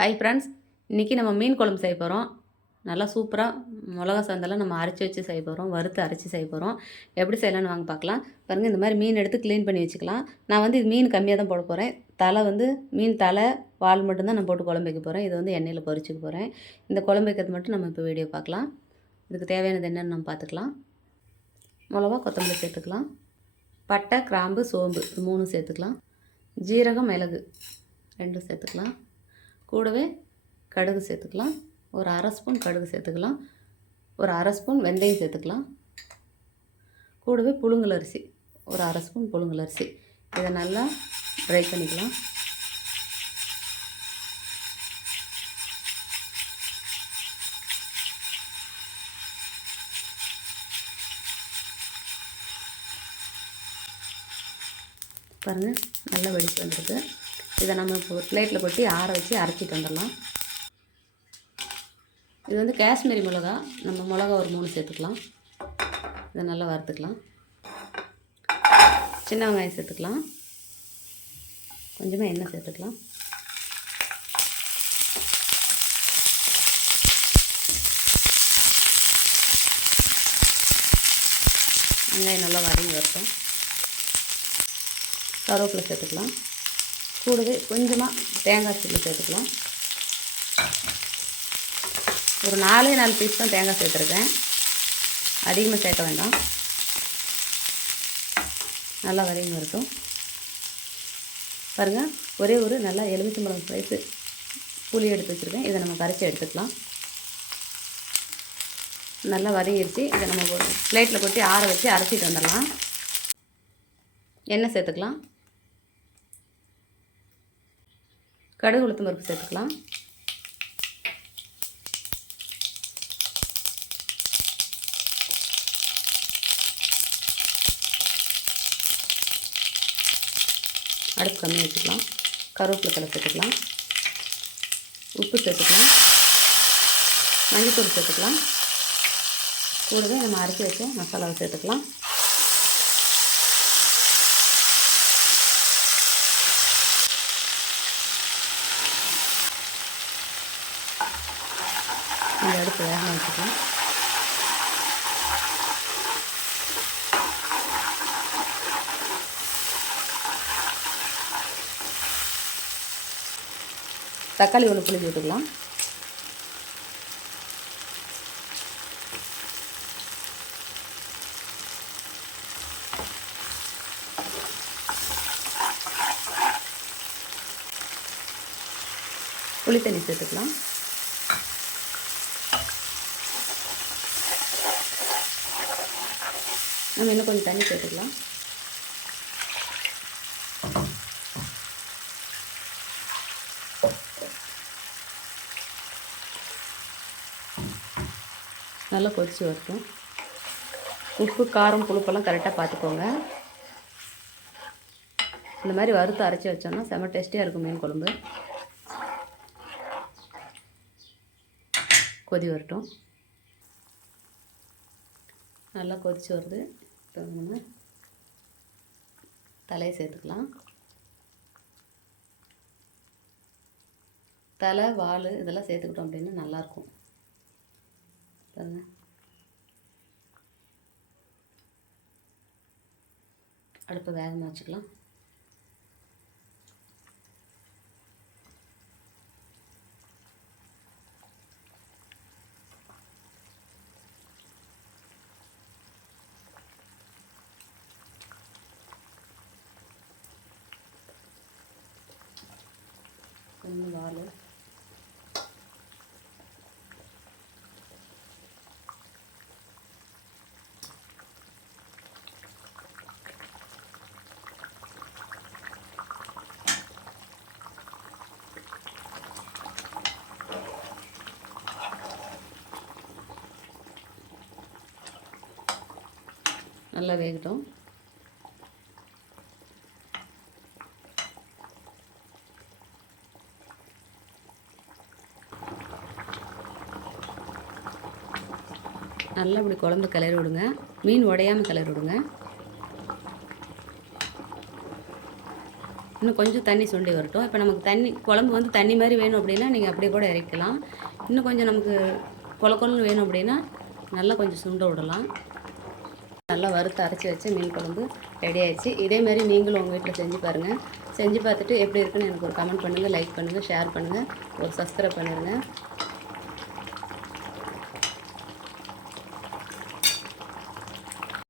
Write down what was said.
Hi friends இன்றைக்கி நம்ம மீன் குழம்பு செய்ய போகிறோம் நல்லா சூப்பராக மிளகா சந்தெல்லாம் நம்ம அரைச்சி வச்சு செய்ய போகிறோம் வறுத்து அரைச்சி செய்ய போகிறோம் எப்படி செய்யலாம்னு வாங்க பார்க்கலாம். பாருங்கள் இந்த மாதிரி மீன் எடுத்து க்ளீன் பண்ணி வச்சுக்கலாம். நான் வந்து இது மீன் கம்மியாக தான் போட போகிறேன் தலை வந்து மீன் தலை வால் மட்டும்தான் நான் போட்டு குழம்பு வைக்க போகிறேன் இது வந்து எண்ணெயில் பொரிச்சுக்க போகிறேன் இந்த குழம்பு வைக்கிறது மட்டும் நம்ம இப்போ வீடியோ பார்க்கலாம். இதுக்கு தேவையானது என்னென்னு நம்ம பார்த்துக்கலாம். மிளகா கொத்தமல்லி சேர்த்துக்கலாம். பட்டை கிராம்பு சோம்பு இது மூணும் சேர்த்துக்கலாம். ஜீரகம் மிளகு ரெண்டும் சேர்த்துக்கலாம். கூடவே கடுகு சேர்த்துக்கலாம். ஒரு அரை ஸ்பூன் கடுகு சேர்த்துக்கலாம். ஒரு அரை ஸ்பூன் வெந்தயம் சேர்த்துக்கலாம். கூடவே புழுங்கல் அரிசி. ஒரு அரை ஸ்பூன் புழுங்கல் அரிசி. இதை நல்லா ட்ரை பண்ணிக்கலாம். பாருங்கள் நல்லா வெடிச்சு வந்திருக்கு. இதை நம்ம இப்போ ஒரு பிளேட்டில் கொட்டி ஆற வச்சு அரைச்சிட்டு வந்துடலாம். இது வந்து காஷ்மீரி மிளகா. நம்ம மிளகா ஒரு மூணு சேர்த்துக்கலாம். இதை நல்லா வறுத்துக்கலாம். சின்ன வெங்காயம் சேர்த்துக்கலாம். கொஞ்சமாக எண்ணெய் சேர்த்துக்கலாம். வெங்காயம் நல்லா வதங்கி வரட்டும். கருவேப்பிலை சேர்த்துக்கலாம். கூடவே கொஞ்சமாக தேங்காய் சில்லு சேர்த்துக்கலாம். ஒரு நாலே நாலு பீஸ் தான் தேங்காய் சேர்த்துருக்கேன். அதிகமாக சேர்க்க வேண்டாம். நல்லா வதங்கி வரட்டும். பாருங்கள் ஒரே ஒரு நல்லா எலுமிச்சம்பழம் சைஸு புளி எடுத்து வச்சுருக்கேன். இதை நம்ம கரைச்சி எடுத்துக்கலாம். நல்லா வதங்கிடுச்சு இதை நம்ம ஒரு பிளேட்டில் கொட்டி ஆற வச்சு அரைச்சிட்டு வந்துடலாம். எண்ணெய் சேர்த்துக்கலாம். கடுகு உளுத்தம் பருப்பு சேர்த்துக்கலாம். அடுப்பு கம்மி வச்சுக்கலாம். கருவேப்பிலை தலை சேர்த்துக்கலாம். உப்பு சேர்த்துக்கலாம். மஞ்சள்தூள் சேர்த்துக்கலாம். கூடவே நம்ம அரைச்சி வச்ச மசாலாவை சேர்த்துக்கலாம். இந்த அடுப்பு வேக வச்சுக்கலாம் தக்காளி ஒன்று புளி போட்டுக்கலாம் புளி தண்ணி சேர்த்துக்கலாம். நம்ம இன்னும் கொஞ்சம் தண்ணி சேர்த்துக்கலாம். நல்லா கொதிச்சு வரட்டும். உப்பு காரம் புளிப்பெல்லாம் கரெக்டாக பார்த்துக்கோங்க. இந்த மாதிரி வறுத்து அரைச்சி வச்சோன்னா செம்ம டேஸ்டியாக இருக்கும் மீன் குழம்பு. கொதி வரட்டும். நல்லா கொதிச்சு வருது. இப்போ நம்ம தலையை சேர்த்துக்கலாம். தலை வால் இதெல்லாம் சேர்த்துக்கிட்டோம் அப்படின்னா நல்லாயிருக்கும். பாருங்க. அடுப்பை வேகமாக வச்சுக்கலாம். கொஞ்சம் வால் நல்லா வேகட்டும் நல்லா இப்படி குழம்பு கிளறி விடுங்க. மீன் உடையாமல் கிளறி விடுங்க. இன்னும் கொஞ்சம் தண்ணி சுண்டி வரட்டும். இப்போ நமக்கு தண்ணி குழம்பு வந்து தண்ணி மாதிரி வேணும் அப்படின்னா நீங்கள் அப்படியே கூட இறக்கலாம். இன்னும் கொஞ்சம் நமக்கு கொல கொலன்னு வேணும் அப்படின்னா நல்லா கொஞ்சம் சுண்ட விடலாம். நல்லா வறுத்து அரைச்சி வச்சு மீன் குழம்பு ரெடி ஆயிடுச்சு. இதே மாதிரி நீங்களும் உங்கள் வீட்டில் செஞ்சு பாருங்கள் செஞ்சு பார்த்துட்டு எப்படி இருக்குன்னு எனக்கு ஒரு கமெண்ட் பண்ணுங்கள் லைக் பண்ணுங்கள் ஷேர் பண்ணுங்கள் ஒரு சப்ஸ்கிரைப் பண்ணிடுங்க.